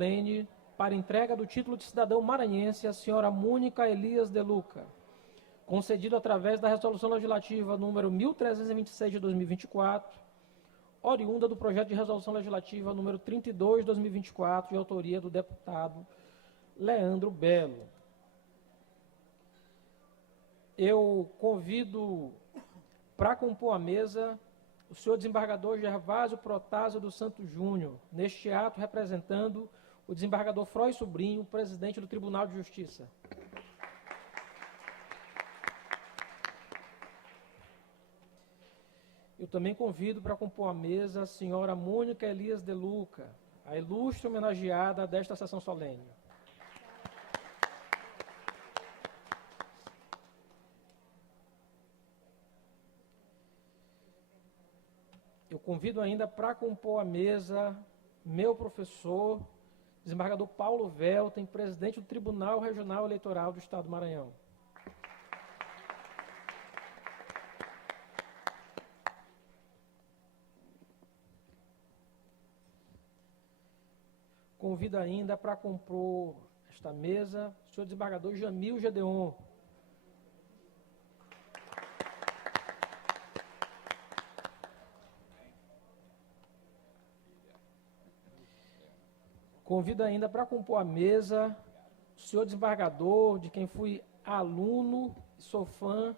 solene para entrega do título de cidadão maranhense à senhora Mônica Elias de Luca, concedido através da Resolução Legislativa número 1326 de 2024, oriunda do projeto de Resolução Legislativa número 32 de 2024, de autoria do deputado Leandro Belo. Eu convido para compor a mesa o senhor desembargador Gervásio Protásio dos Santos Júnior, neste ato representando o desembargador Froy Sobrinho, presidente do Tribunal de Justiça. Eu também convido para compor a mesa a senhora Mônica Elias de Luca, a ilustre homenageada desta sessão solene. Eu convido ainda para compor a mesa meu professor, desembargador Paulo Velten, presidente do Tribunal Regional Eleitoral do Estado do Maranhão. Convido ainda para compor esta mesa o senhor desembargador Jamil Gedeon. Convido ainda para compor a mesa o senhor desembargador, de quem fui aluno e sou fã,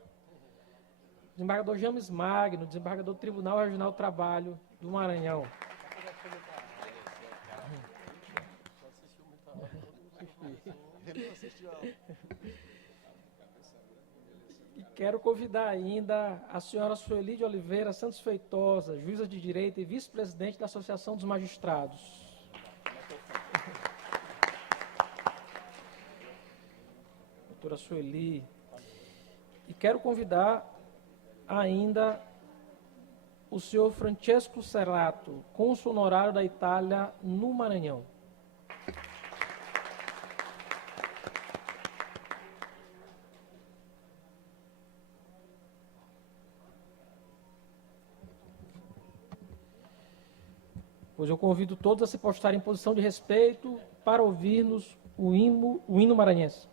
desembargador James Magno, desembargador do Tribunal Regional do Trabalho do Maranhão. E quero convidar ainda a senhora Sueli de Oliveira Santos Feitosa, juíza de direito e vice-presidente da Associação dos Magistrados. Doutora Sueli. E quero convidar ainda o senhor Francesco Serrato, cônsul honorário da Itália no Maranhão. Pois eu convido todos a se postarem em posição de respeito para ouvirmos o hino maranhense.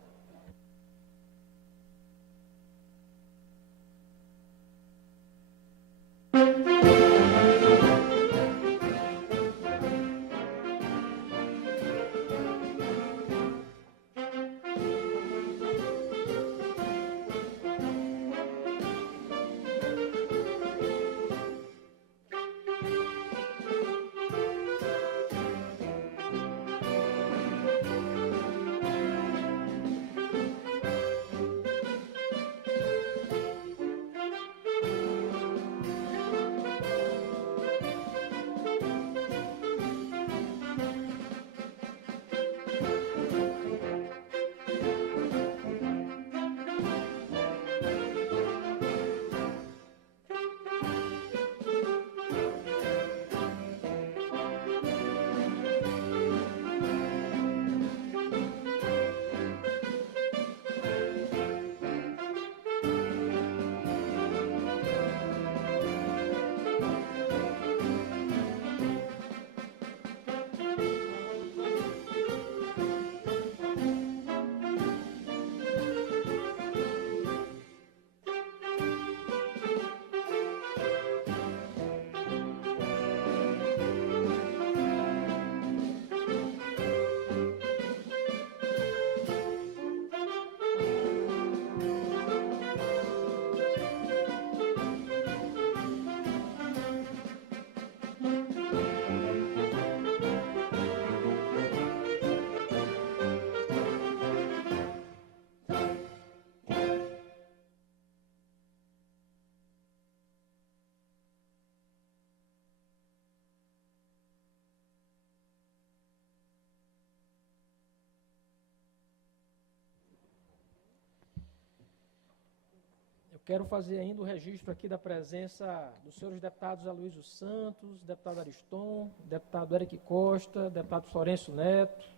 Quero fazer ainda o registro aqui da presença dos senhores deputados Aloysio Santos, deputado Ariston, deputado Eric Costa, deputado Florencio Neto,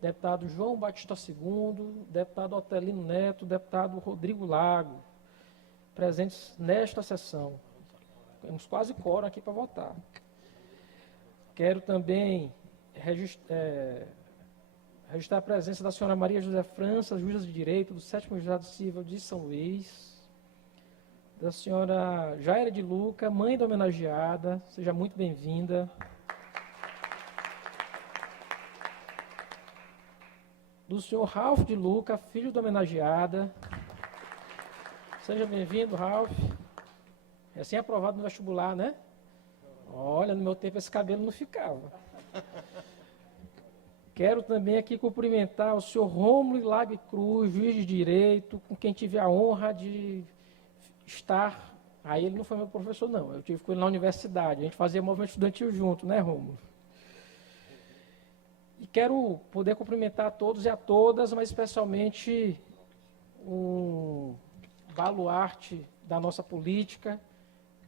deputado João Batista II, deputado Otelino Neto, deputado Rodrigo Lago, presentes nesta sessão. Temos quase quórum aqui para votar. Quero também registrar a presença da senhora Maria José França, juíza de direito do 7º Juizado Civil de São Luís, da senhora Jaira de Luca, mãe da homenageada, seja muito bem-vinda. Do senhor Ralph de Luca, filho da homenageada, seja bem-vindo, Ralph. Recém-aprovado no vestibular, né? Olha, no meu tempo esse cabelo não ficava. Quero também aqui cumprimentar o senhor Rômulo Lago Cruz, juiz de direito, com quem tive a honra de estar. Aí ele não foi meu professor, não. Eu tive com ele na universidade. A gente fazia movimento estudantil junto, né, Rômulo? E quero poder cumprimentar a todos e a todas, mas especialmente um baluarte da nossa política,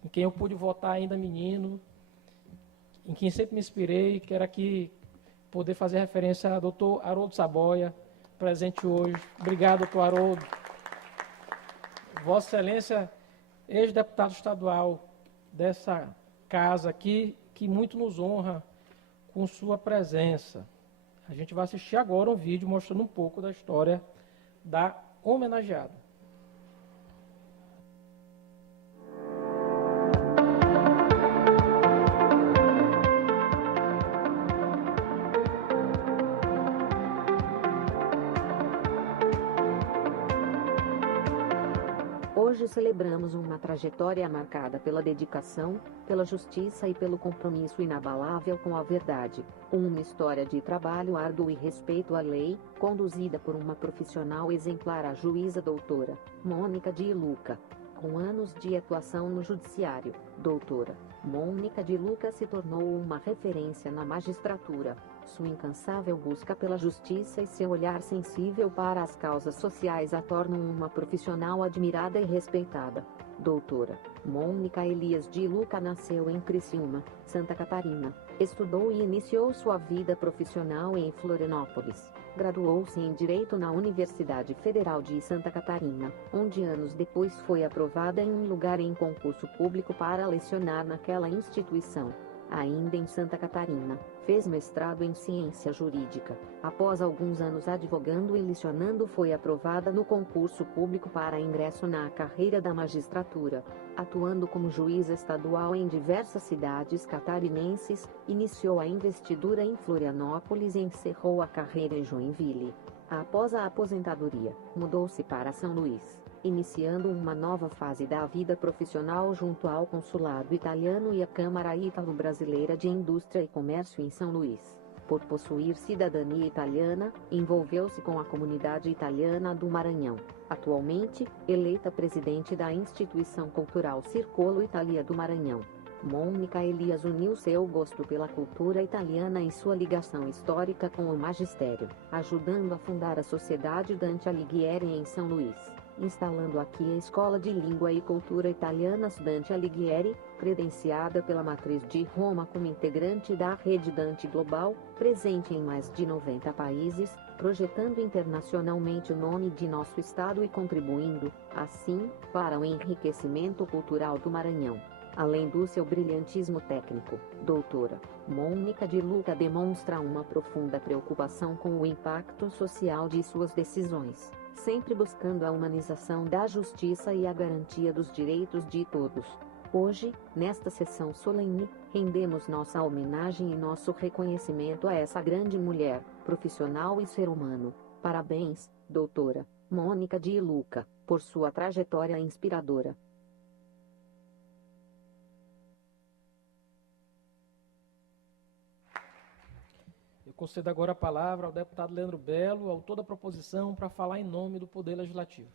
em quem eu pude votar ainda menino, em quem sempre me inspirei. Quero aqui poder fazer referência ao doutor Haroldo Saboia, presente hoje. Obrigado, doutor Haroldo. Vossa Excelência, ex-deputado estadual dessa casa aqui, que muito nos honra com sua presença. A gente vai assistir agora um vídeo mostrando um pouco da história da homenageada. Hoje celebramos uma trajetória marcada pela dedicação, pela justiça e pelo compromisso inabalável com a verdade. Uma história de trabalho árduo e respeito à lei, conduzida por uma profissional exemplar, a juíza doutora Mônica de Luca. Com anos de atuação no judiciário, doutora Mônica de Luca se tornou uma referência na magistratura. Sua incansável busca pela justiça e seu olhar sensível para as causas sociais a tornam uma profissional admirada e respeitada. Doutora Mônica Elias de Luca nasceu em Criciúma, Santa Catarina. Estudou e iniciou sua vida profissional em Florianópolis. Graduou-se em Direito na Universidade Federal de Santa Catarina, onde anos depois foi aprovada em um lugar em concurso público para lecionar naquela instituição. Ainda em Santa Catarina, fez mestrado em ciência jurídica. Após alguns anos advogando e lecionando, foi aprovada no concurso público para ingresso na carreira da magistratura. Atuando como juíza estadual em diversas cidades catarinenses, iniciou a investidura em Florianópolis e encerrou a carreira em Joinville. Após a aposentadoria, mudou-se para São Luís, iniciando uma nova fase da vida profissional junto ao Consulado Italiano e a Câmara Ítalo-Brasileira de Indústria e Comércio em São Luís. Por possuir cidadania italiana, envolveu-se com a comunidade italiana do Maranhão. Atualmente, eleita presidente da Instituição Cultural Circolo Italia do Maranhão, Mônica Elias uniu seu gosto pela cultura italiana e sua ligação histórica com o magistério, ajudando a fundar a Sociedade Dante Alighieri em São Luís, instalando aqui a Escola de Língua e Cultura Italianas Dante Alighieri, credenciada pela Matriz de Roma como integrante da Rede Dante Global, presente em mais de 90 países, projetando internacionalmente o nome de nosso estado e contribuindo, assim, para o enriquecimento cultural do Maranhão. Além do seu brilhantismo técnico, doutora Mônica de Luca demonstra uma profunda preocupação com o impacto social de suas decisões, sempre buscando a humanização da justiça e a garantia dos direitos de todos. Hoje, nesta sessão solene, rendemos nossa homenagem e nosso reconhecimento a essa grande mulher, profissional e ser humano. Parabéns, doutora Mônica de Luca, por sua trajetória inspiradora. Eu concedo agora a palavra ao deputado Leandro Belo, autor da proposição, para falar em nome do Poder Legislativo.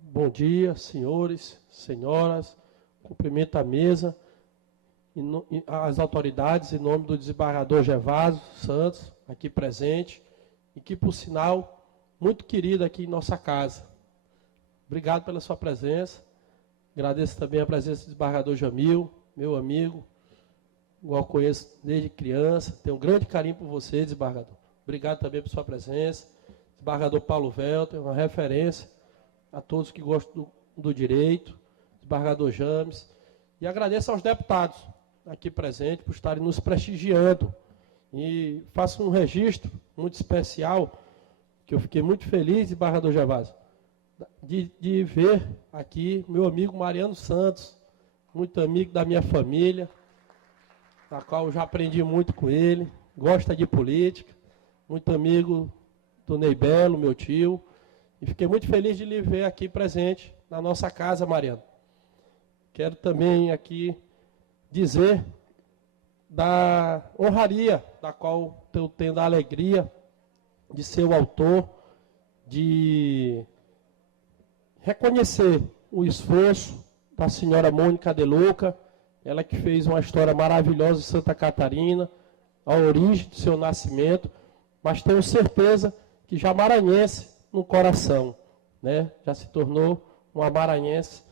Bom dia, senhores, senhoras. Cumprimento a mesa, as autoridades, em nome do desembargador Gervásio Santos, aqui presente, e que, por sinal, muito querido aqui em nossa casa. Obrigado pela sua presença. Agradeço também a presença do desembargador Jamil, meu amigo, igual conheço desde criança. Tenho um grande carinho por você, desembargador. Obrigado também por sua presença. Desembargador Paulo Velter, uma referência a todos que gostam do direito. Desembargador James. E agradeço aos deputados aqui presentes por estarem nos prestigiando. E faço um registro muito especial, que eu fiquei muito feliz, desembargador Gervásio, de ver aqui meu amigo Mariano Santos, muito amigo da minha família, da qual eu já aprendi muito com ele, gosta de política, muito amigo do Ney Belo, meu tio, e fiquei muito feliz de lhe ver aqui presente na nossa casa, Mariano. Quero também aqui dizer da honraria, da qual eu tenho a alegria de ser o autor, de reconhecer o esforço da senhora Mônica De Luca, ela que fez uma história maravilhosa em Santa Catarina, a origem do seu nascimento, mas tenho certeza que já maranhense no coração, né? Já se tornou uma maranhense,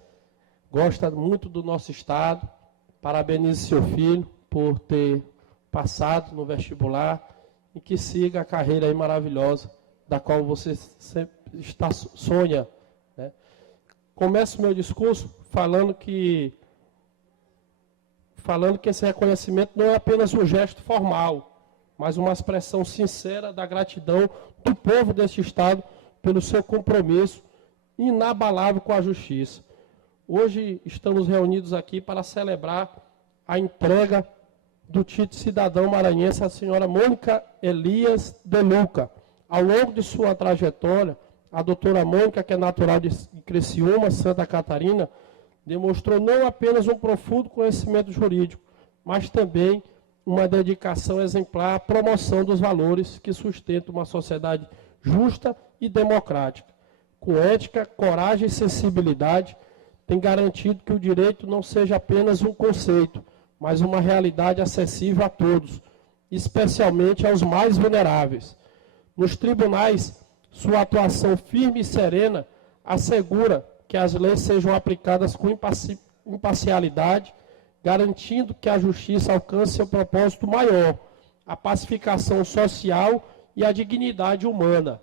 gosta muito do nosso estado, parabenizo seu filho por ter passado no vestibular e que siga a carreira aí maravilhosa, da qual você sempre sonha. Né? Começo meu discurso falando que esse reconhecimento não é apenas um gesto formal, mas uma expressão sincera da gratidão do povo deste estado pelo seu compromisso inabalável com a justiça. Hoje estamos reunidos aqui para celebrar a entrega do título de cidadão maranhense à senhora Mônica Elias De Luca. Ao longo de sua trajetória, a doutora Mônica, que é natural de Criciúma, Santa Catarina, demonstrou não apenas um profundo conhecimento jurídico, mas também uma dedicação exemplar à promoção dos valores que sustentam uma sociedade justa e democrática. Com ética, coragem e sensibilidade, tem garantido que o direito não seja apenas um conceito, mas uma realidade acessível a todos, especialmente aos mais vulneráveis. Nos tribunais, sua atuação firme e serena assegura que as leis sejam aplicadas com imparcialidade, garantindo que a justiça alcance seu propósito maior, a pacificação social e a dignidade humana.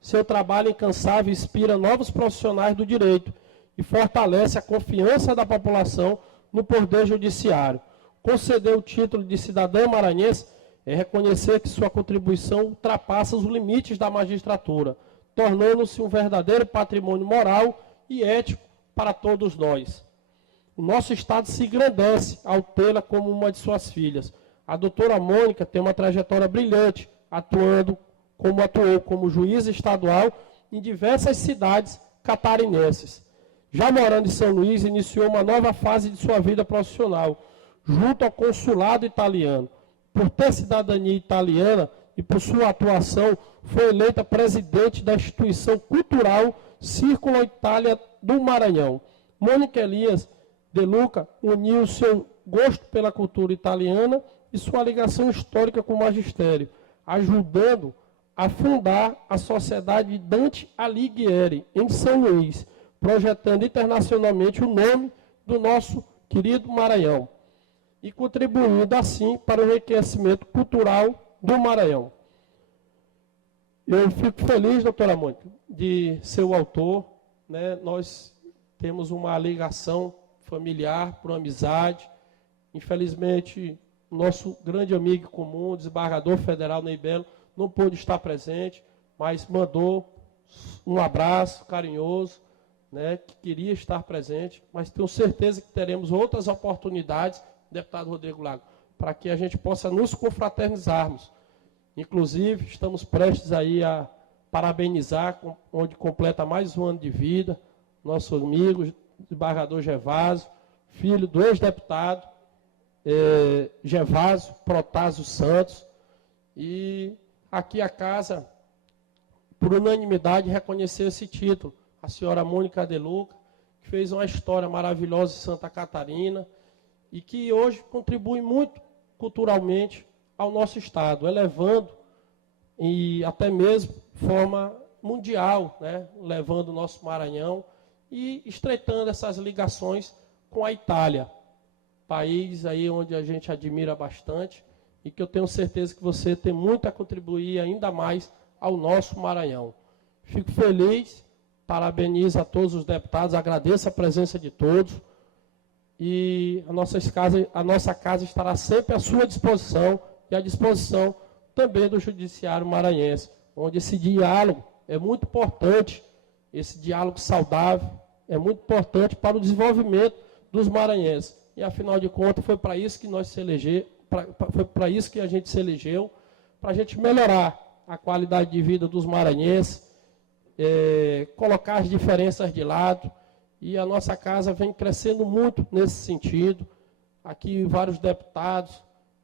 Seu trabalho incansável inspira novos profissionais do direito e fortalece a confiança da população no Poder Judiciário. Conceder o título de cidadão maranhense é reconhecer que sua contribuição ultrapassa os limites da magistratura, tornando-se um verdadeiro patrimônio moral e ético para todos nós. O nosso Estado se engrandece ao tê-la como uma de suas filhas. A doutora Mônica tem uma trajetória brilhante, atuou como juíza estadual em diversas cidades catarinenses. Já morando em São Luís, iniciou uma nova fase de sua vida profissional, junto ao consulado italiano. Por ter cidadania italiana e por sua atuação, foi eleita presidente da instituição cultural Círculo Itália do Maranhão. Mônica Elias De Luca uniu seu gosto pela cultura italiana e sua ligação histórica com o magistério, ajudando a fundar a Sociedade Dante Alighieri, em São Luís, projetando internacionalmente o nome do nosso querido Maranhão e contribuindo assim para o enriquecimento cultural do Maranhão. Eu fico feliz, doutora Mônica, de ser o autor, né? Nós temos uma ligação familiar, por amizade. Infelizmente, nosso grande amigo comum, desembargador federal Ney Belo, não pôde estar presente, mas mandou um abraço carinhoso, né, que queria estar presente, mas tenho certeza que teremos outras oportunidades, deputado Rodrigo Lago, para que a gente possa nos confraternizarmos. Inclusive, estamos prestes aí a parabenizar, onde completa mais um ano de vida, nosso amigo, desembargador Gervásio, filho do ex-deputado Gervásio Protásio Santos, e aqui a casa, por unanimidade, reconheceu esse título. A senhora Mônica De Luca, que fez uma história maravilhosa em Santa Catarina e que hoje contribui muito culturalmente ao nosso estado, elevando e até mesmo de forma mundial, né, levando o nosso Maranhão e estreitando essas ligações com a Itália, país aí onde a gente admira bastante e que eu tenho certeza que você tem muito a contribuir ainda mais ao nosso Maranhão. Fico feliz, parabenizo a todos os deputados, agradeço a presença de todos e a nossa casa estará sempre à sua disposição e à disposição também do Judiciário Maranhense, onde esse diálogo é muito importante, esse diálogo saudável é muito importante para o desenvolvimento dos maranhenses. E, afinal de contas, foi para isso que nós se elegemos, foi para isso que a gente se elegeu, para a gente melhorar a qualidade de vida dos maranhenses, colocar as diferenças de lado, e a nossa casa vem crescendo muito nesse sentido. Aqui vários deputados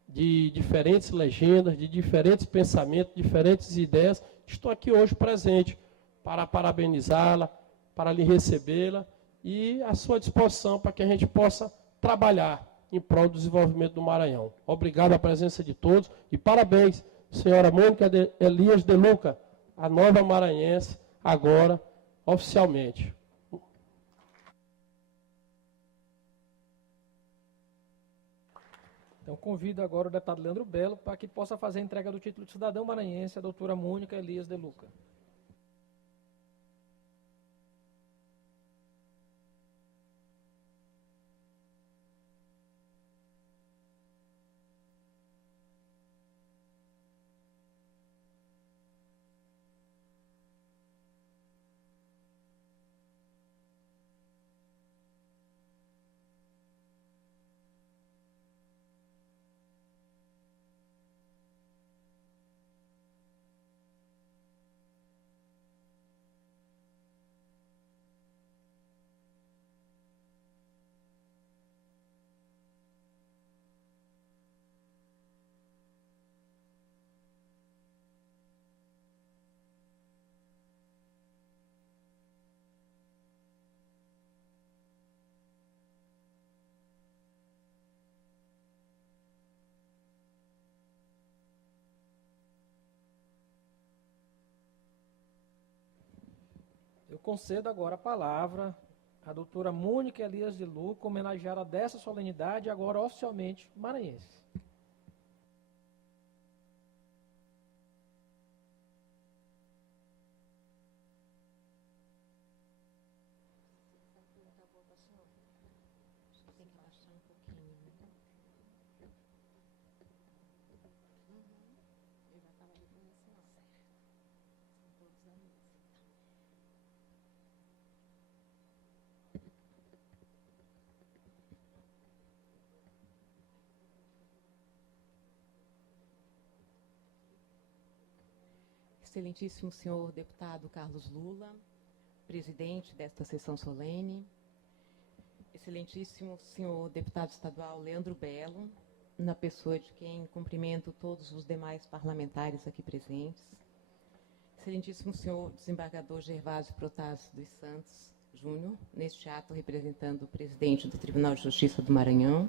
de diferentes legendas, de diferentes pensamentos, diferentes ideias, estão aqui hoje presentes para parabenizá-la, para lhe recebê-la e à sua disposição para que a gente possa trabalhar em prol do desenvolvimento do Maranhão. Obrigado à presença de todos e parabéns, senhora Mônica Elias de Luca, a nova maranhense, agora, oficialmente. Então, convido agora o deputado Leandro Belo para que possa fazer a entrega do título de cidadão maranhense à doutora Mônica Elias de Luca. Eu concedo agora a palavra à doutora Mônica Elias de Luca, homenageada dessa solenidade, agora oficialmente maranhense. Excelentíssimo senhor deputado Carlos Lula, presidente desta sessão solene, excelentíssimo senhor deputado estadual Leandro Belo, na pessoa de quem cumprimento todos os demais parlamentares aqui presentes, excelentíssimo senhor desembargador Gervásio Protásio dos Santos Júnior, neste ato representando o presidente do Tribunal de Justiça do Maranhão,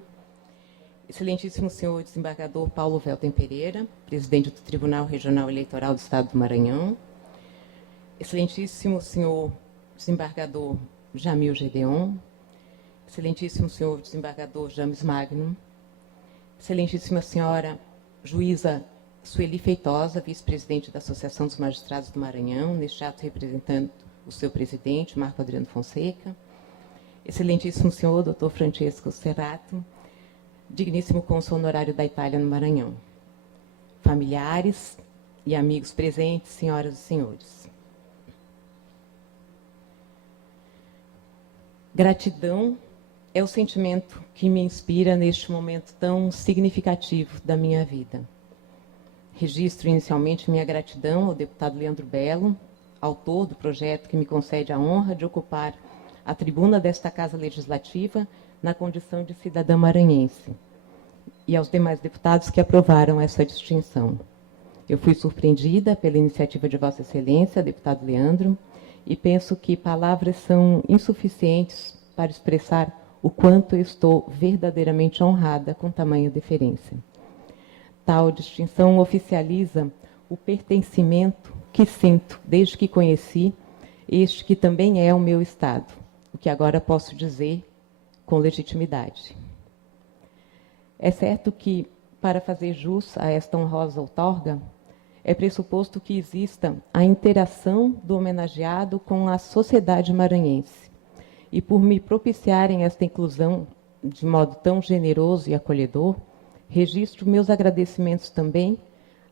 excelentíssimo senhor desembargador Paulo Velten Pereira, presidente do Tribunal Regional Eleitoral do Estado do Maranhão, excelentíssimo senhor desembargador Jamil Gedeon, excelentíssimo senhor desembargador James Magnum, excelentíssima senhora juíza Sueli Feitosa, vice-presidente da Associação dos Magistrados do Maranhão, neste ato representando o seu presidente, Marco Adriano Fonseca, excelentíssimo senhor doutor Francesco Serrato, digníssimo cônsul honorário da Itália no Maranhão, familiares e amigos presentes, senhoras e senhores. Gratidão é o sentimento que me inspira neste momento tão significativo da minha vida. Registro inicialmente minha gratidão ao deputado Leandro Belo, autor do projeto que me concede a honra de ocupar a tribuna desta Casa Legislativa na condição de cidadã maranhense, e aos demais deputados que aprovaram essa distinção. Eu fui surpreendida pela iniciativa de Vossa Excelência, deputado Leandro, e penso que palavras são insuficientes para expressar o quanto eu estou verdadeiramente honrada com tamanha deferência. Tal distinção oficializa o pertencimento que sinto desde que conheci este que também é o meu estado, o que agora posso dizer com legitimidade. É certo que, para fazer jus a esta honrosa outorga, é pressuposto que exista a interação do homenageado com a sociedade maranhense. E por me propiciarem esta inclusão de modo tão generoso e acolhedor, registro meus agradecimentos também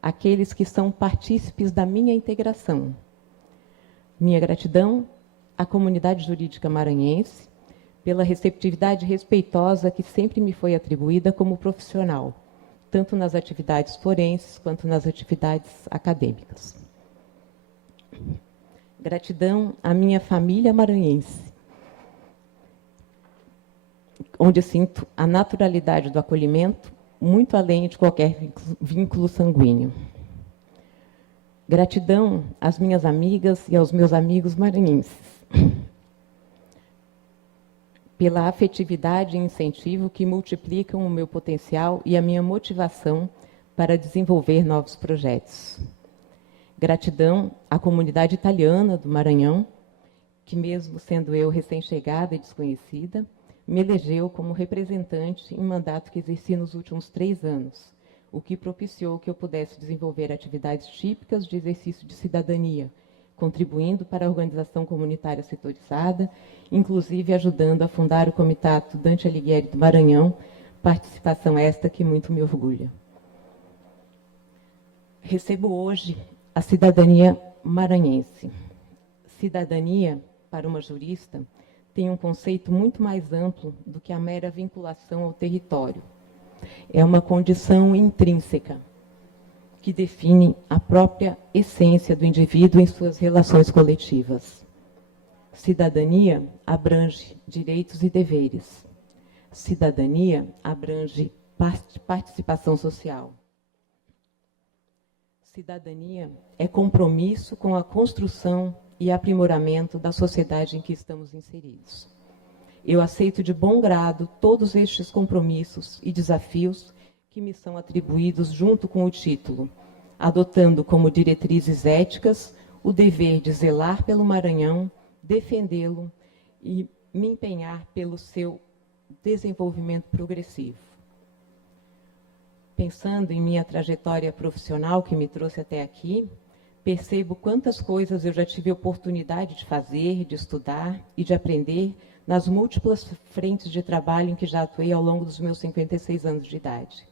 àqueles que são partícipes da minha integração. Minha gratidão à comunidade jurídica maranhense pela receptividade respeitosa que sempre me foi atribuída como profissional, tanto nas atividades forenses quanto nas atividades acadêmicas. Gratidão à minha família maranhense, onde sinto a naturalidade do acolhimento, muito além de qualquer vínculo sanguíneo. Gratidão às minhas amigas e aos meus amigos maranhenses, pela afetividade e incentivo que multiplicam o meu potencial e a minha motivação para desenvolver novos projetos. Gratidão à comunidade italiana do Maranhão, que mesmo sendo eu recém-chegada e desconhecida, me elegeu como representante em mandato que exerci nos últimos 3 anos, o que propiciou que eu pudesse desenvolver atividades típicas de exercício de cidadania, contribuindo para a organização comunitária setorizada, inclusive ajudando a fundar o Comitato Dante Alighieri do Maranhão, participação esta que muito me orgulha. Recebo hoje a cidadania maranhense. Cidadania, para uma jurista, tem um conceito muito mais amplo do que a mera vinculação ao território. É uma condição intrínseca, que define a própria essência do indivíduo em suas relações coletivas. Cidadania abrange direitos e deveres. Cidadania abrange participação social. Cidadania é compromisso com a construção e aprimoramento da sociedade em que estamos inseridos. Eu aceito de bom grado todos estes compromissos e desafios que me são atribuídos junto com o título, adotando como diretrizes éticas o dever de zelar pelo Maranhão, defendê-lo e me empenhar pelo seu desenvolvimento progressivo. Pensando em minha trajetória profissional que me trouxe até aqui, percebo quantas coisas eu já tive oportunidade de fazer, de estudar e de aprender nas múltiplas frentes de trabalho em que já atuei ao longo dos meus 56 anos de idade.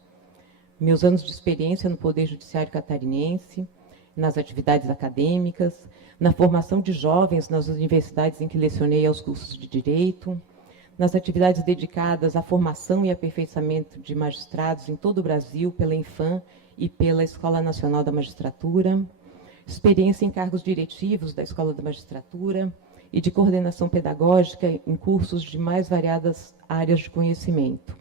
Meus anos de experiência no Poder Judiciário catarinense, nas atividades acadêmicas, na formação de jovens nas universidades em que lecionei aos cursos de Direito, nas atividades dedicadas à formação e aperfeiçoamento de magistrados em todo o Brasil, pela Infam e pela Escola Nacional da Magistratura, experiência em cargos diretivos da Escola da Magistratura e de coordenação pedagógica em cursos de mais variadas áreas de conhecimento.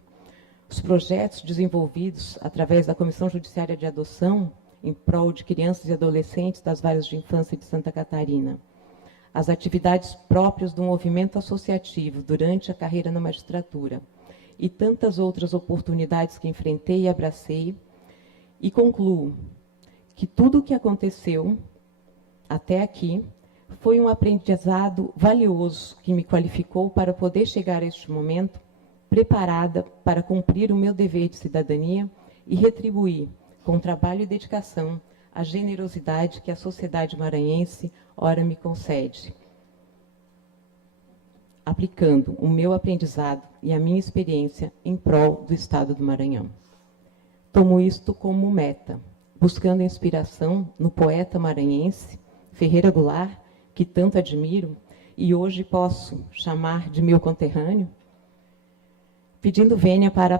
Os projetos desenvolvidos através da Comissão Judiciária de Adoção em prol de crianças e adolescentes das varas de infância de Santa Catarina, as atividades próprias do movimento associativo durante a carreira na magistratura e tantas outras oportunidades que enfrentei e abracei, e concluo que tudo o que aconteceu até aqui foi um aprendizado valioso que me qualificou para poder chegar a este momento preparada para cumprir o meu dever de cidadania e retribuir, com trabalho e dedicação, a generosidade que a sociedade maranhense ora me concede, aplicando o meu aprendizado e a minha experiência em prol do Estado do Maranhão. Tomo isto como meta, buscando inspiração no poeta maranhense Ferreira Goulart, que tanto admiro e hoje posso chamar de meu conterrâneo, pedindo vênia para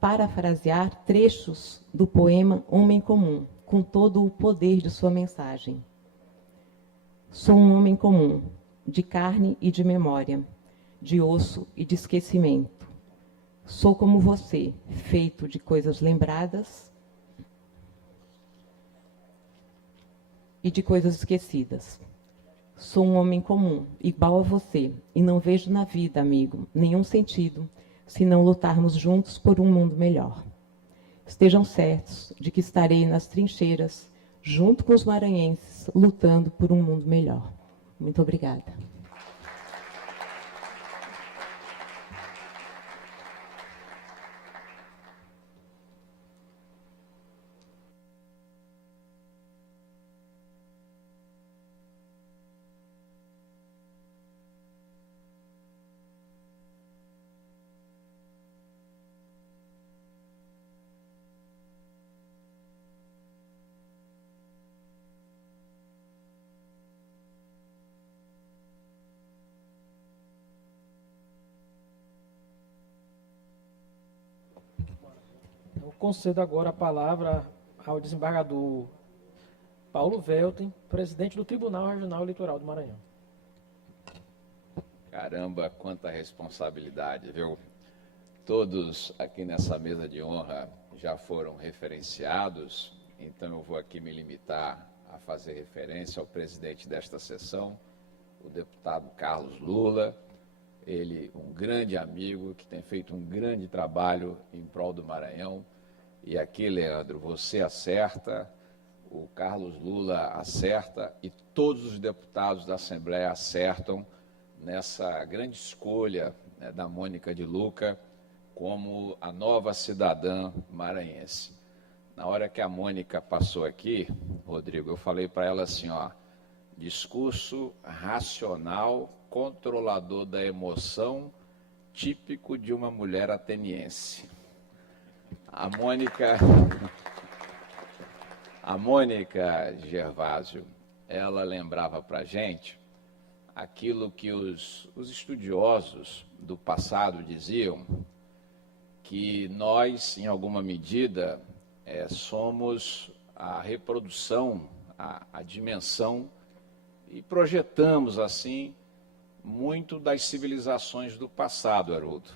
parafrasear trechos do poema Homem Comum, com todo o poder de sua mensagem. Sou um homem comum, de carne e de memória, de osso e de esquecimento. Sou como você, feito de coisas lembradas e de coisas esquecidas. Sou um homem comum, igual a você, e não vejo na vida, amigo, nenhum sentido, se não lutarmos juntos por um mundo melhor. Estejam certos de que estarei nas trincheiras, junto com os maranhenses, lutando por um mundo melhor. Muito obrigada. concedo agora a palavra ao desembargador Paulo Velten, presidente do Tribunal Regional Eleitoral do Maranhão. Caramba, quanta responsabilidade, viu? Todos aqui nessa mesa de honra já foram referenciados, então eu vou aqui me limitar a fazer referência ao presidente desta sessão, o deputado Carlos Lula, ele um grande amigo que tem feito um grande trabalho em prol do Maranhão. E aqui, Leandro, você acerta, o Carlos Lula acerta e todos os deputados da Assembleia acertam nessa grande escolha, né, da Mônica de Lucca como a nova cidadã maranhense. Na hora que a Mônica passou aqui, Rodrigo, eu falei para ela assim, ó, discurso racional, controlador da emoção, típico de uma mulher ateniense. A Mônica Gervásio, ela lembrava para a gente aquilo que os estudiosos do passado diziam, que nós, em alguma medida, somos a reprodução, a dimensão, e projetamos, assim, muito das civilizações do passado, Haroldo.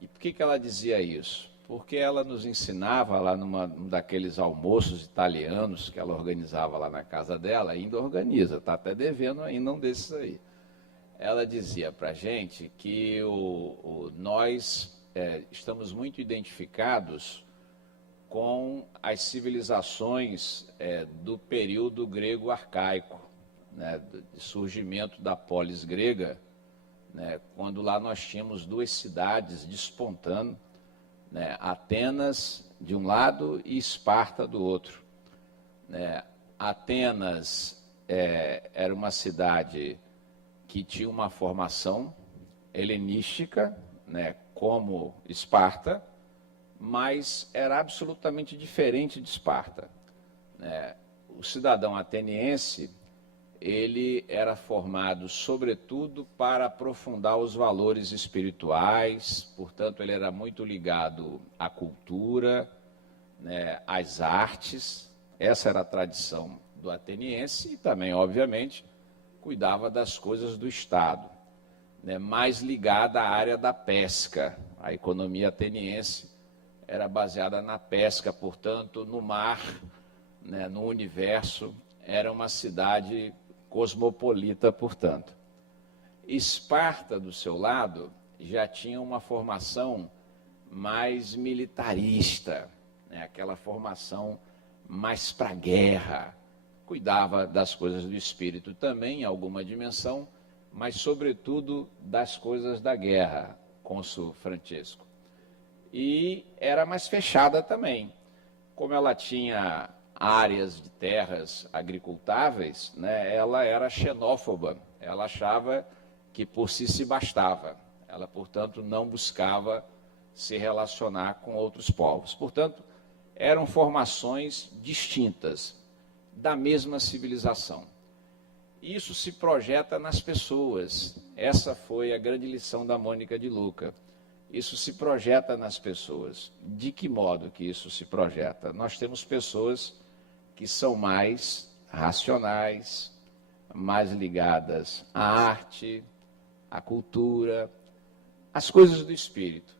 E por que ela dizia isso? Porque ela nos ensinava lá num daqueles almoços italianos que ela organizava lá na casa dela, ainda organiza, está até devendo ainda um desses aí. Ela dizia para a gente que nós estamos muito identificados com as civilizações do período grego arcaico, né, do surgimento da polis grega, né, quando lá nós tínhamos duas cidades despontando, né, Atenas de um lado e Esparta do outro. Atenas era uma cidade que tinha uma formação helenística, né, como Esparta, mas era absolutamente diferente de Esparta. O cidadão ateniense, ele era formado, sobretudo, para aprofundar os valores espirituais, portanto, ele era muito ligado à cultura, né, às artes, essa era a tradição do ateniense, e também, obviamente, cuidava das coisas do Estado, né, mais ligada à área da pesca. A economia ateniense era baseada na pesca, portanto, no mar, né, no universo, era uma cidade cosmopolita, portanto. Esparta, do seu lado, já tinha uma formação mais militarista, né, aquela formação mais para a guerra, cuidava das coisas do espírito também, em alguma dimensão, mas, sobretudo, das coisas da guerra, cônsul Francesco. E era mais fechada também. Como ela tinha áreas de terras agricultáveis, né, ela era xenófoba, ela achava que por si se bastava, ela, portanto, não buscava se relacionar com outros povos. Portanto, eram formações distintas, da mesma civilização. Isso se projeta nas pessoas, essa foi a grande lição da Mônica de Lucca. Isso se projeta nas pessoas. De que modo que isso se projeta? Nós temos pessoas que são mais racionais, mais ligadas à arte, à cultura, às coisas do espírito.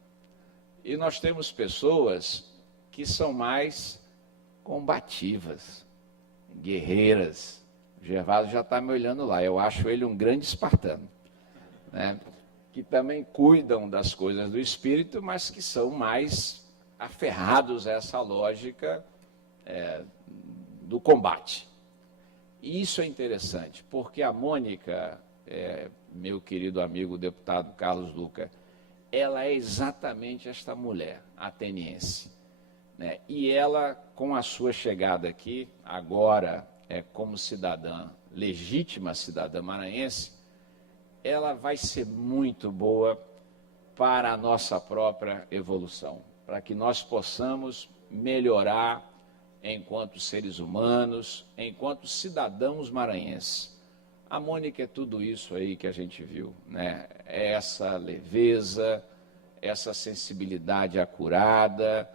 E nós temos pessoas que são mais combativas, guerreiras. O Gervásio já está me olhando lá, eu acho ele um grande espartano, né? Que também cuidam das coisas do espírito, mas que são mais aferrados a essa lógica do combate. E isso é interessante, porque a Mônica, meu querido amigo deputado Carlos Lucca, ela é exatamente esta mulher ateniense, né? E ela, com a sua chegada aqui, agora como cidadã, legítima cidadã maranhense, ela vai ser muito boa para a nossa própria evolução, para que nós possamos melhorar enquanto seres humanos, enquanto cidadãos maranhenses. A Mônica é tudo isso aí que a gente viu, né? Essa leveza, essa sensibilidade acurada,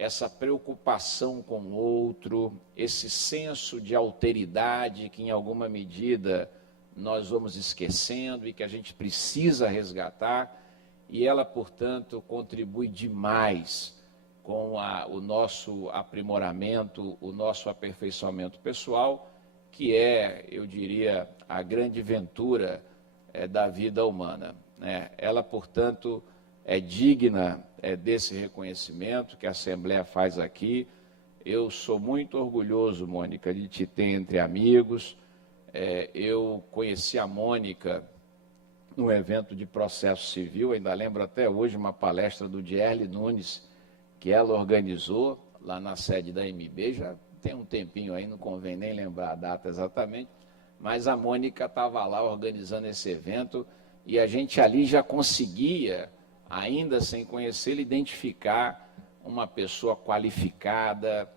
essa preocupação com o outro, esse senso de alteridade que, em alguma medida, nós vamos esquecendo e que a gente precisa resgatar, e ela, portanto, contribui demais com o nosso aprimoramento, o nosso aperfeiçoamento pessoal, que é, eu diria, a grande ventura da vida humana, né? Ela, portanto, é digna desse reconhecimento que a Assembleia faz aqui. Eu sou muito orgulhoso, Mônica, de te ter entre amigos. Eu conheci a Mônica num evento de processo civil, ainda lembro até hoje uma palestra do Dierle Nunes, que ela organizou lá na sede da MB, já tem um tempinho aí, não convém nem lembrar a data exatamente, mas a Mônica estava lá organizando esse evento e a gente ali já conseguia, ainda sem conhecê-la, identificar uma pessoa qualificada,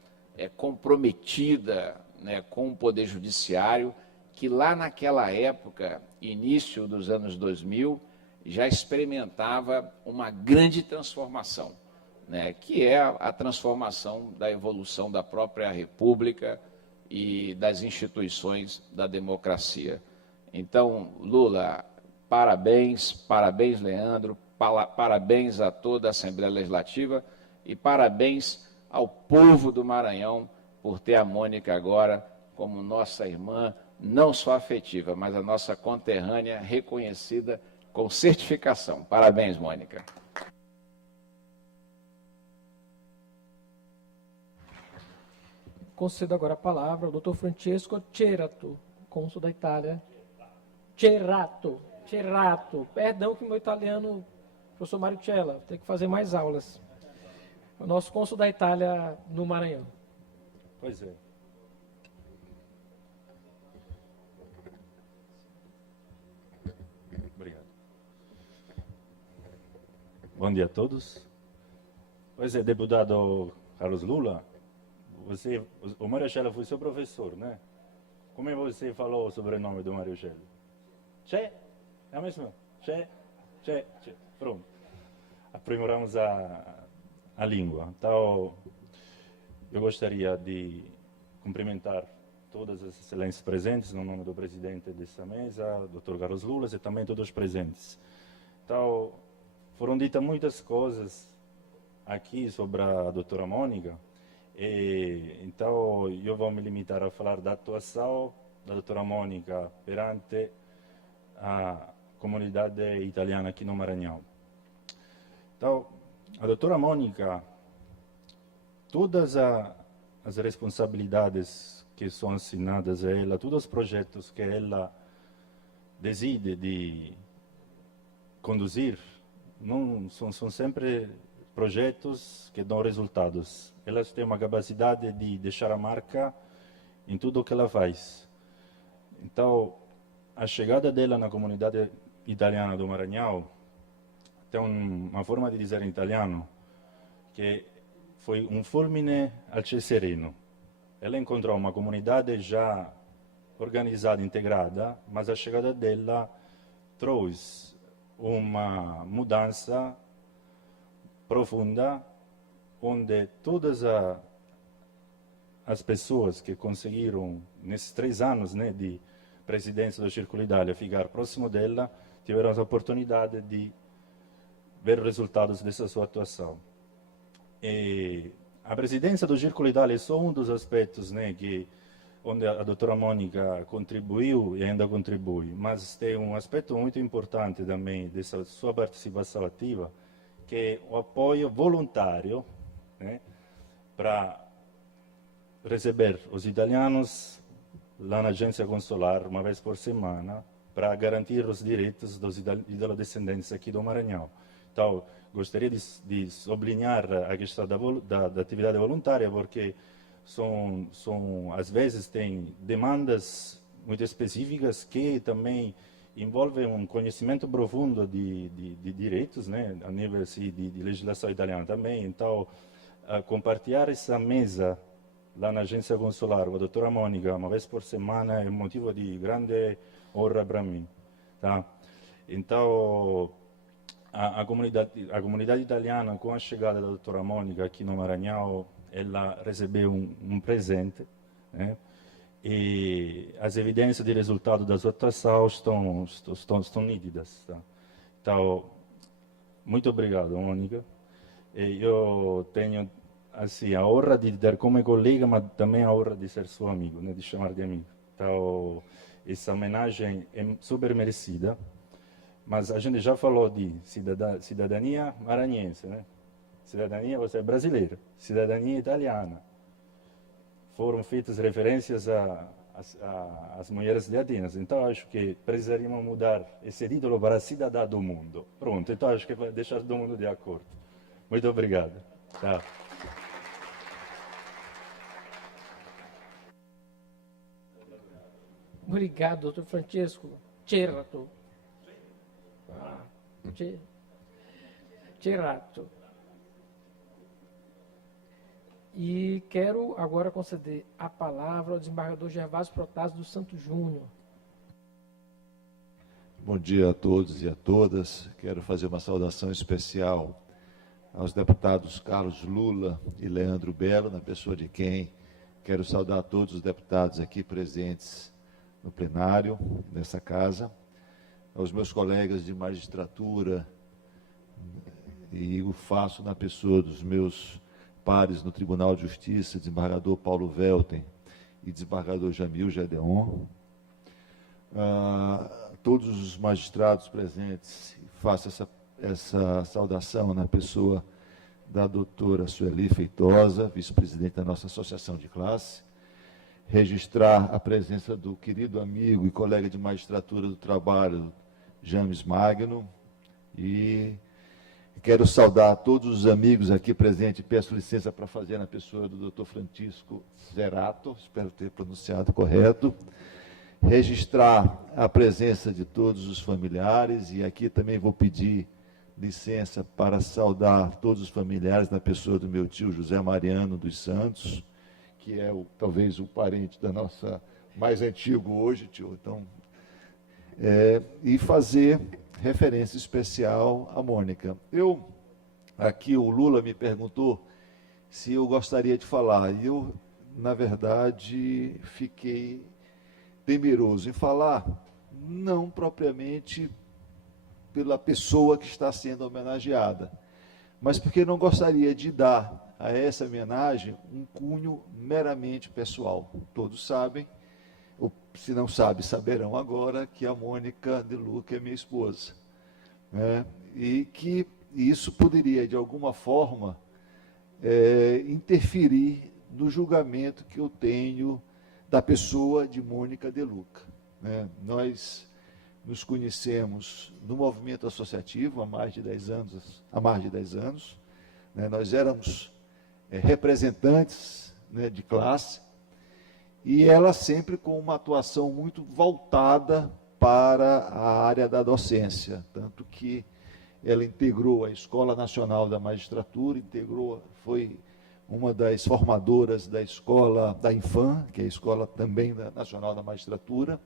comprometida, né, com o Poder Judiciário, que lá naquela época, início dos anos 2000, já experimentava uma grande transformação, né, que é a transformação da evolução da própria República e das instituições da democracia. Então, Lula, parabéns, parabéns, Leandro, parabéns a toda a Assembleia Legislativa e parabéns ao povo do Maranhão por ter a Mônica agora como nossa irmã, não só afetiva, mas a nossa conterrânea reconhecida com certificação. Parabéns, Mônica. Concedo agora a palavra ao doutor Francesco Cerato, cônsul da Itália. Cerato. Perdão que meu italiano, professor Mário Cella, tem que fazer mais aulas. O nosso cônsul da Itália no Maranhão. Pois é. Obrigado. Bom dia a todos. Pois é, deputado Carlos Lula, o Mário Cella foi seu professor, né? Como é você falou o sobrenome do Mário Cella? C'è? É mesmo? C'è? Pronto. Aprimoramos a língua. Então, eu gostaria de cumprimentar todas as excelências presentes no nome do presidente dessa mesa, Dr. Carlos Lula, e também todos os presentes. Então, foram ditas muitas coisas aqui sobre a doutora Mônica, então eu vou me limitar a falar da atuação da doutora Mônica perante a comunidade italiana aqui no Maranhão. Então, a doutora Mônica, todas as responsabilidades que são assinadas a ela, todos os projetos que ela decide de conduzir, não são sempre projetos que dão resultados. Elas têm uma capacidade de deixar a marca em tudo o que ela faz. Então, a chegada dela na comunidade italiana do Maranhão tem uma forma de dizer em italiano que foi um fulmine al cielo sereno. Ela encontrou uma comunidade já organizada, integrada, mas a chegada dela trouxe uma mudança profunda, onde todas as pessoas que conseguiram, nesses 3 anos, né, de presidência do Círculo Itália, ficar próximo dela, tiveram a oportunidade de ver os resultados dessa sua atuação. E a presidência do Círculo Itália é só um dos aspectos, né, onde a doutora Mônica contribuiu e ainda contribui, mas tem um aspecto muito importante também dessa sua participação ativa, que é o apoio voluntário, né, para receber os italianos lá na agência consular uma vez por semana, para garantir os direitos dos italo-descendentes aqui do Maranhão. Então, gostaria de sublinhar a questão da atividade voluntária, porque às vezes tem demandas muito específicas que também envolvem um conhecimento profundo de direitos, né, a nível assim, de legislação italiana também. Então, compartilhar essa mesa lá na agência consular com a doutora Mônica uma vez por semana é um motivo de grande honra para mim. Tá? Então, a comunidade italiana, com a chegada da doutora Mônica aqui no Maranhão, ela recebeu um presente, né? E as evidências de resultado da sua atuação estão nítidas. Tá? Então, muito obrigado, Mônica. E eu tenho assim, a honra de ter como colega, mas também a honra de ser seu amigo, né? De chamar de amigo. Então, essa homenagem é super merecida. Mas a gente já falou de cidadania maranhense, né? Cidadania, você é brasileira. Cidadania italiana. Foram feitas referências às mulheres de Atenas. Então, acho que precisaríamos mudar esse título para cidadã do mundo. Pronto, então acho que vai deixar todo mundo de acordo. Muito obrigado. Tchau. Obrigado, doutor Francisco Cerrato. Cerrato. E quero agora conceder a palavra ao desembargador Gervásio Protásio dos Santos Júnior. Bom dia a todos e a todas. Quero fazer uma saudação especial aos deputados Carlos Lula e Leandro Belo, na pessoa de quem quero saudar todos os deputados aqui presentes no plenário, nessa casa, aos meus colegas de magistratura, e o faço na pessoa dos meus pares no Tribunal de Justiça, desembargador Paulo Velten e desembargador Jamil Gedeon, todos os magistrados presentes, faço essa saudação na pessoa da doutora Sueli Feitosa, vice-presidente da nossa associação de classe, registrar a presença do querido amigo e colega de magistratura do trabalho, James Magno, e quero saudar todos os amigos aqui presentes, peço licença para fazer na pessoa do doutor Francisco Cerrato, espero ter pronunciado correto, registrar a presença de todos os familiares, e aqui também vou pedir licença para saudar todos os familiares na pessoa do meu tio José Mariano dos Santos, que é talvez o parente da nossa mais antigo hoje, tio. Então, e fazer referência especial à Mônica. Aqui o Lula me perguntou se eu gostaria de falar, e eu, na verdade, fiquei temeroso em falar, não propriamente pela pessoa que está sendo homenageada, mas porque não gostaria de dar a essa homenagem um cunho meramente pessoal. Todos sabem, ou se não sabem, saberão agora, que a Mônica de Luca é minha esposa, né? E que isso poderia, de alguma forma, interferir no julgamento que eu tenho da pessoa de Mônica de Luca, né? Nós nos conhecemos no movimento associativo há mais de 10 anos, né? Nós éramos representantes, né, de classe, e ela sempre com uma atuação muito voltada para a área da docência, tanto que ela integrou a Escola Nacional da Magistratura, foi uma das formadoras da escola da Infam, que é a escola também nacional da magistratura.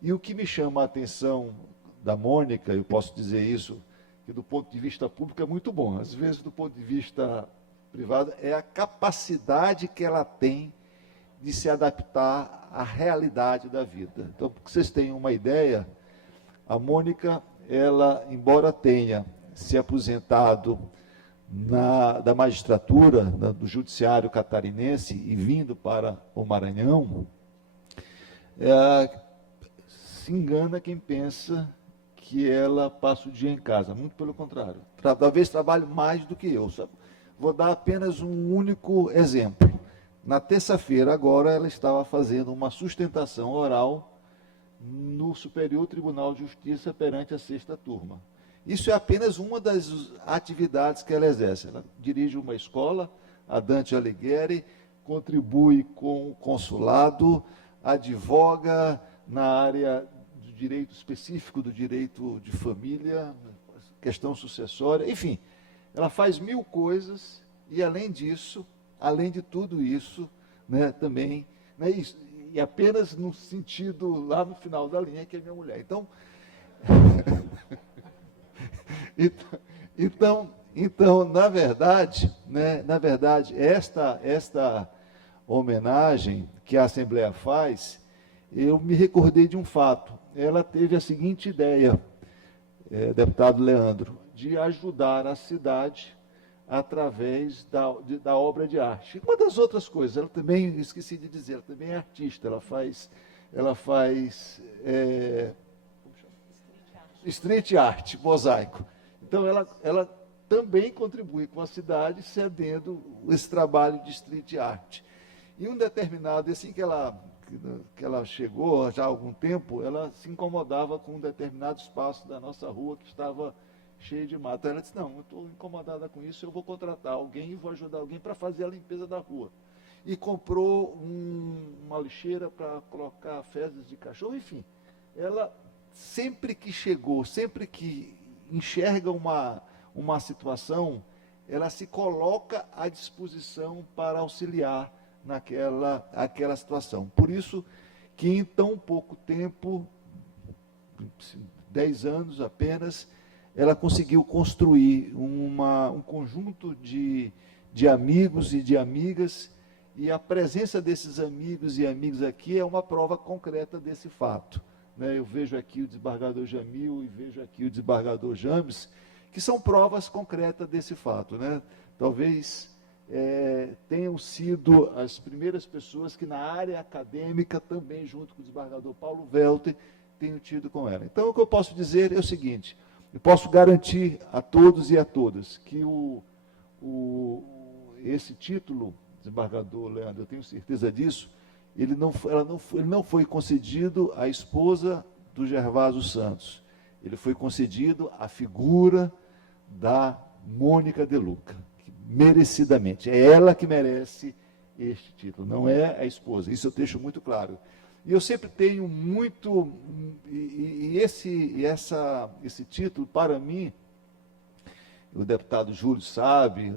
E o que me chama a atenção da Mônica, eu posso dizer isso, que do ponto de vista público é muito bom, às vezes do ponto de vista privado, é a capacidade que ela tem de se adaptar à realidade da vida. Então, para que vocês tenham uma ideia, a Mônica, ela, embora tenha se aposentado da magistratura, do judiciário catarinense e vindo para o Maranhão, se engana quem pensa que ela passa o dia em casa. Muito pelo contrário. Talvez trabalhe mais do que eu. Sabe? Vou dar apenas um único exemplo. Na terça-feira, agora, ela estava fazendo uma sustentação oral no Superior Tribunal de Justiça perante a 6ª turma. Isso é apenas uma das atividades que ela exerce. Ela dirige uma escola, a Dante Alighieri, contribui com o consulado, advoga na área do direito específico, do direito de família, questão sucessória, enfim, ela faz 1000 coisas e, além disso, além de tudo isso, né, também, né, isso, e apenas no sentido lá no final da linha, que é minha mulher. Então, Então, na verdade, esta homenagem que a Assembleia faz, eu me recordei de um fato. Ela teve a seguinte ideia, deputado Leandro, de ajudar a cidade através da obra de arte. Uma das outras coisas, ela também, esqueci de dizer, ela também é artista, ela faz street art, mosaico. Então, ela também contribui com a cidade, cedendo esse trabalho de street art. E um determinado, assim que ela chegou, já há algum tempo, ela se incomodava com um determinado espaço da nossa rua que estava cheio de mato. Ela disse, não, eu estou incomodada com isso, eu vou contratar alguém e vou ajudar alguém para fazer a limpeza da rua. E comprou uma lixeira para colocar fezes de cachorro, enfim. Ela, sempre que chegou, sempre que enxerga uma situação, ela se coloca à disposição para auxiliar naquela situação. Por isso que em tão pouco tempo, 10 anos apenas, ela conseguiu construir um conjunto de amigos e de amigas, e a presença desses amigos e amigas aqui é uma prova concreta desse fato. Eu vejo aqui o desembargador Jamil e vejo aqui o desembargador James, que são provas concretas desse fato. Talvez tenham sido as primeiras pessoas que na área acadêmica, também junto com o desembargador Paulo Welter, tenham tido com ela. Então, o que eu posso dizer é o seguinte, eu posso garantir a todos e a todas que esse título, desembargador Leandro, eu tenho certeza disso, ele não foi concedido à esposa do Gervásio Santos, ele foi concedido à figura da Mônica De Luca, merecidamente. É ela que merece este título, não é a esposa. Isso eu deixo muito claro. E eu sempre tenho muito... esse título, para mim, o deputado Júlio sabe,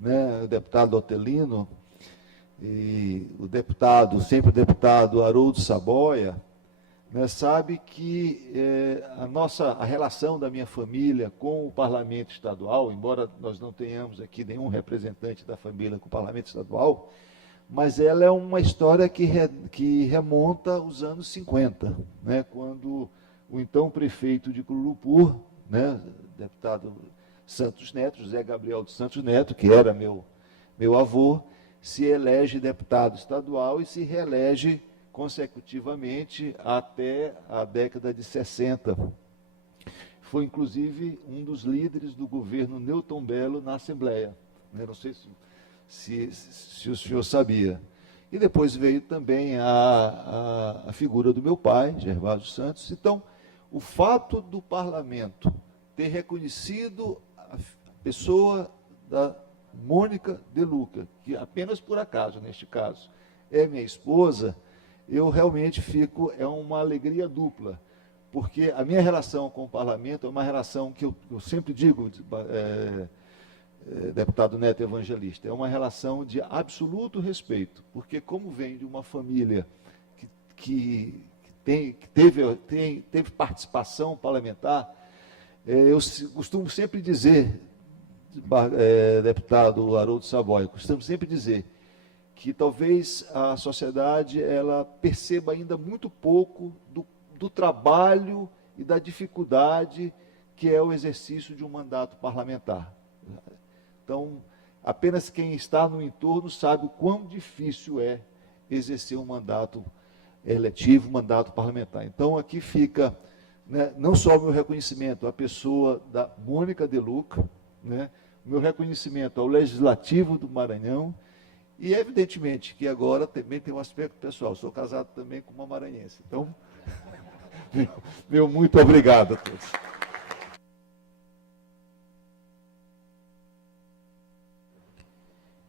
o deputado Otelino, e sempre o deputado Haroldo Saboia, sabe que a relação da minha família com o parlamento estadual, embora nós não tenhamos aqui nenhum representante da família com o parlamento estadual, mas ela é uma história que remonta aos anos 50, quando o então prefeito de Curupur, deputado Santos Neto, José Gabriel de Santos Neto, que era meu avô, se elege deputado estadual e se reelege consecutivamente até a década de 60. Foi, inclusive, um dos líderes do governo Newton Bello na Assembleia. Não sei se o senhor sabia. E depois veio também a figura do meu pai, Gervásio Santos. Então, o fato do parlamento ter reconhecido a pessoa da Mônica De Luca, que apenas por acaso, neste caso, é minha esposa, eu realmente é uma alegria dupla, porque a minha relação com o parlamento é uma relação que eu sempre digo, deputado Neto Evangelista, é uma relação de absoluto respeito, porque como vem de uma família que teve participação parlamentar, eu costumo sempre dizer, deputado Haroldo Saboia, costumo sempre dizer que talvez a sociedade ela perceba ainda muito pouco do trabalho e da dificuldade que é o exercício de um mandato parlamentar. Então, apenas quem está no entorno sabe o quão difícil é exercer um mandato eletivo, um mandato parlamentar. Então, aqui fica não só o meu reconhecimento à pessoa da Mônica De Luca, o meu reconhecimento ao Legislativo do Maranhão, e, evidentemente, que agora também tem um aspecto pessoal. Sou casado também com uma maranhense. Então, meu muito obrigado a todos.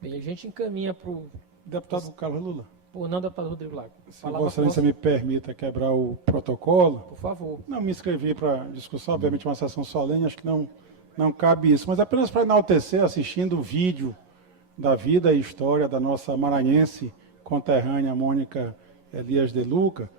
Bem, a gente encaminha para o... Deputado Carlos Lula. Não, deputado Rodrigo Lago. Se Vossa Excelência me permita quebrar o protocolo. Por favor. Não me inscrevi para discussão, obviamente uma sessão solene, acho que não cabe isso, mas apenas para enaltecer, assistindo o vídeo da vida e história da nossa maranhense conterrânea Mônica Elias De Luca,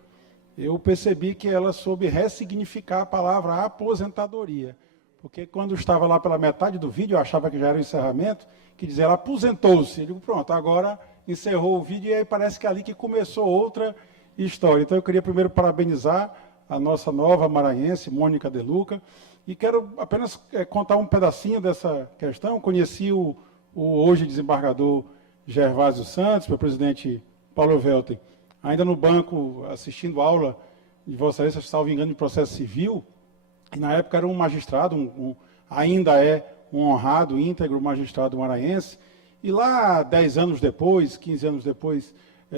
eu percebi que ela soube ressignificar a palavra aposentadoria, porque quando estava lá pela metade do vídeo, eu achava que já era o encerramento, que dizia, ela aposentou-se. Eu digo, pronto, agora encerrou o vídeo, e aí parece que é ali que começou outra história. Então eu queria primeiro parabenizar a nossa nova maranhense, Mônica De Luca, e quero apenas contar um pedacinho dessa questão. Conheci o hoje desembargador Gervásio Santos, meu presidente Paulo Velten, ainda no banco, assistindo aula de Vossa Excelência, salvo engano, de processo civil, e na época era um magistrado, ainda é um honrado, íntegro magistrado maranhense, e lá 10 anos depois, 15 anos depois,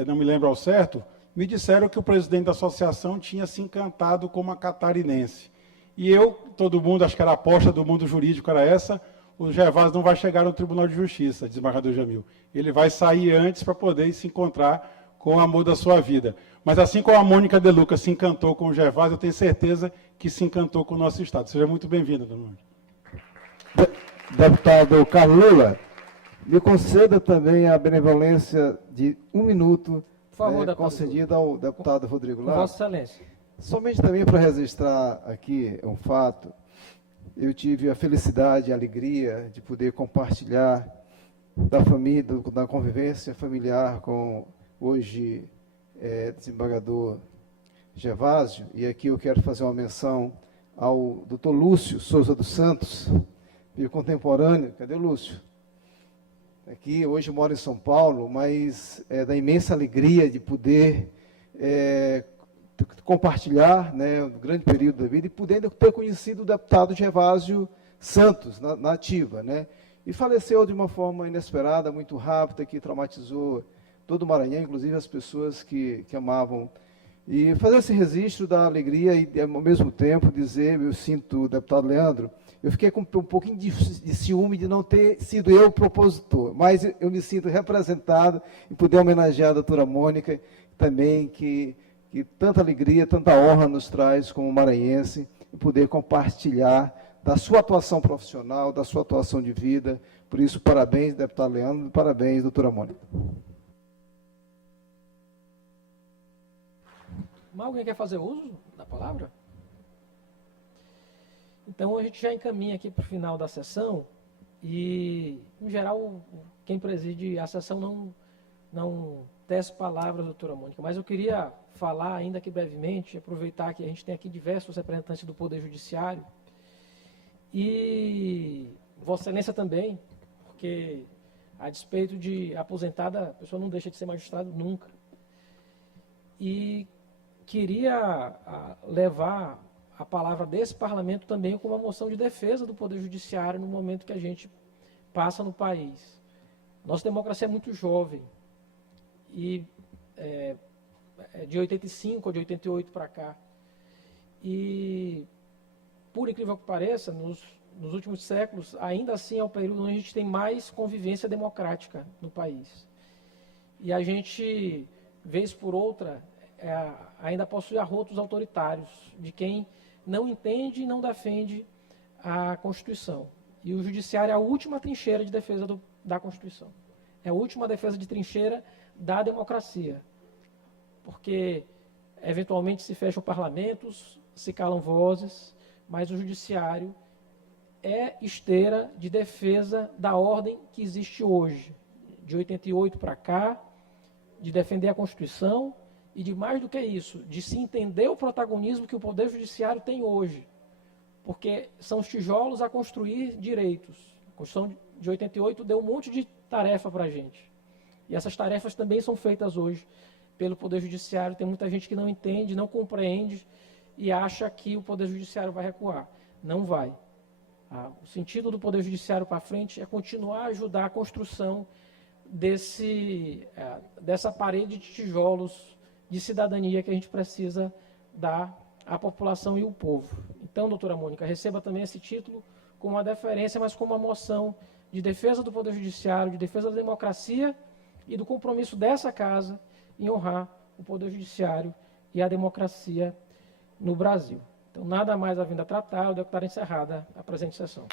não me lembro ao certo, me disseram que o presidente da associação tinha se encantado com uma catarinense. E eu, todo mundo, acho que era a aposta do mundo jurídico, era essa, o Gervásio não vai chegar no Tribunal de Justiça, desembargador Jamil. Ele vai sair antes para poder se encontrar com o amor da sua vida. Mas assim como a Mônica De Luca se encantou com o Gervásio, eu tenho certeza que se encantou com o nosso Estado. Seja muito bem-vinda, dona Mônica. Deputado Carlos Lula, me conceda também a benevolência de 1 minuto, Por favor, concedida ao deputado Rodrigo Lara. Vossa Excelência. Somente também para registrar aqui um fato, eu tive a felicidade e a alegria de poder compartilhar da família, da convivência familiar com hoje desembargador Gervásio, e aqui eu quero fazer uma menção ao Dr. Lúcio Souza dos Santos, meu contemporâneo. Cadê o Lúcio? Aqui, hoje moro em São Paulo, mas é da imensa alegria de poder compartilhar, né, um grande período da vida, e poder ter conhecido o deputado Gervásio Santos, na ativa, né? E faleceu de uma forma inesperada, muito rápida, que traumatizou todo o Maranhão, inclusive as pessoas que amavam. E fazer esse registro da alegria e, ao mesmo tempo, dizer, eu sinto, deputado Leandro, eu fiquei com um pouquinho de ciúme de não ter sido eu o propositor, mas eu me sinto representado em poder homenagear a doutora Mônica, também, que tanta alegria, tanta honra nos traz como maranhense, e poder compartilhar da sua atuação profissional, da sua atuação de vida. Por isso, parabéns, deputado Leandro, parabéns, doutora Mônica. Mas alguém quer fazer uso da palavra? Então, a gente já encaminha aqui para o final da sessão e, em geral, quem preside a sessão não tece palavras, doutora Mônica, mas eu queria falar, ainda que brevemente, aproveitar que a gente tem aqui diversos representantes do Poder Judiciário e Vossa Excelência também, porque, a despeito de aposentada, a pessoa não deixa de ser magistrado nunca. E queria levar a palavra desse parlamento também com uma moção de defesa do Poder Judiciário no momento que a gente passa no país. Nossa democracia é muito jovem e é de 85 ou de 88 para cá. E, por incrível que pareça, nos últimos séculos, ainda assim é o período onde a gente tem mais convivência democrática no país. E a gente, vez por outra, ainda possui arrotos autoritários de quem não entende e não defende a Constituição. E o Judiciário é a última trincheira de defesa da Constituição. É a última defesa de trincheira da democracia. Porque, eventualmente, se fecham parlamentos, se calam vozes, mas o Judiciário é esteira de defesa da ordem que existe hoje, de 88 para cá, de defender a Constituição, e de mais do que isso, de se entender o protagonismo que o Poder Judiciário tem hoje. Porque são os tijolos a construir direitos. A Constituição de 88 deu um monte de tarefa para a gente. E essas tarefas também são feitas hoje pelo Poder Judiciário. Tem muita gente que não entende, não compreende e acha que o Poder Judiciário vai recuar. Não vai. O sentido do Poder Judiciário para frente é continuar a ajudar a construção dessa parede de tijolos de cidadania que a gente precisa dar à população e ao povo. Então, doutora Mônica, receba também esse título com uma deferência, mas com uma moção de defesa do Poder Judiciário, de defesa da democracia e do compromisso dessa casa em honrar o Poder Judiciário e a democracia no Brasil. Então, nada mais havendo a tratar, eu declaro encerrada a presente sessão.